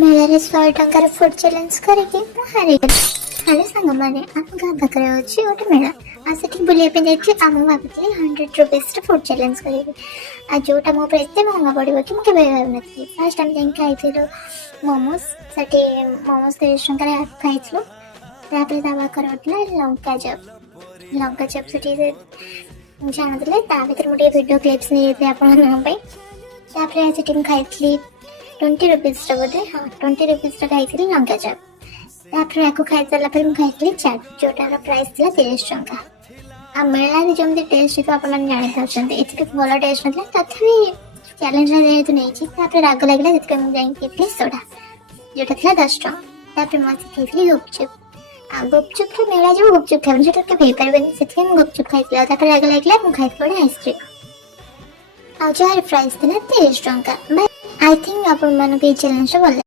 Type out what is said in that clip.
मेलाରେ 100 ଟଙ୍କାର food challenge କରିକି ମୁଁ ହାରିଗଲି। ହେଲେ ସାଙ୍ଗମାନେ ଆମ ଗାଁ ପାଖରେ ଅଛି ଗୋଟେ ମେଳା, ଆଉ ସେଠି ବୁଲିବା ପାଇଁ ଯାଇଥିଲି। ଆଉ ମୁଁ ଭାବିଥିଲି 100 ରୁପିସ୍ର ଫୁଡ୍ ଚ୍ୟାଲେଞ୍ଜ କରିବି, ଆଉ ଯୋଉଟା ମୋ ଉପରେ ଏତେ ମହଙ୍ଗା ପଡ଼ିବ କି ମୁଁ କେବେ ଭାବିନଥିଲି। ଫାର୍ଷ୍ଟ ଆମେ ଯାଇକି ଖାଇଥିଲୁ ମୋମୋସ୍। ସେଠି ମୋମୋସ୍ 30 ଟଙ୍କାରେ ହାଫ୍ ଖାଇଥିଲୁ। ତାପରେ ତା ପାଖରେ ଉଠିଲା ଲଙ୍କା ଚପ୍ ସେଠି ଜାଣୁଥିଲେ। ତା ଭିତରେ ମୁଁ ଟିକେ ଭିଡ଼ିଓ କ୍ଲିପ୍ସ ନେଇଯାଇଥିଲି ଆପଣମାନଙ୍କ ପାଇଁ। ତାପରେ ସେଠି ମୁଁ ଖାଇଥିଲି 20 ରୁପିସ୍ର ବୋଧେ, ହଁ 20 ରୁପିସ୍ର ଖାଇଥିଲି ଲଙ୍କା ଚପ୍। ତାପରେ ୟାକୁ ଖାଇସାରିଲା ପରେ ମୁଁ ଖାଇଥିଲି ଚାଟ୍, ଯୋଉଟାର ପ୍ରାଇସ୍ ଥିଲା 30 ଟଙ୍କା। ଆଉ ମେଳାରେ ଯେମିତି ଟେଷ୍ଟ ହେଇଥିବ ଆପଣମାନେ ଜାଣିପାରୁଛନ୍ତି, ଏଥିରେ ଭଲ ଟେଷ୍ଟ ନଥିଲା। ତଥାପି ଚ୍ୟାଲେଞ୍ଜଟା ଯେହେତୁ ନେଇଛି, ତାପରେ ରାଗ ଲାଗିଲା, ସେଥିପାଇଁ ମୁଁ ଯାଇକି ପିଇଥିଲି ସୋଡ଼ା, ଯୋଉଟା ଥିଲା 10 ଟଙ୍କା। ତାପରେ ମୁଁ ଆସି ଖାଇଥିଲି ଗୁପଚୁପ୍। ଆଉ ଗୁପଚୁପ୍ରେ ମେଳା ଯିବ ଗୁପଚୁପ୍ ଖାଇବନି, ସେଟା କେବେ ହେଇପାରିବନି। ସେଥିପାଇଁ ମୁଁ ଗୁପଚୁପ୍ ଖାଇଥିଲି। ଆଉ ତାପରେ ରାଗ ଲାଗିଲା, ମୁଁ ଖାଇଥିଲି ଗୋଟେ ଆଇସ୍କ୍ରିମ୍, ଆଉ ଯାହାର ପ୍ରାଇସ୍ ଥିଲା 30 ଟଙ୍କା। ଆଇ ଥିଙ୍କ ଆପଣମାନଙ୍କୁ ଏଇ ଚ୍ୟାଲେଞ୍ଜଟା ଭଲ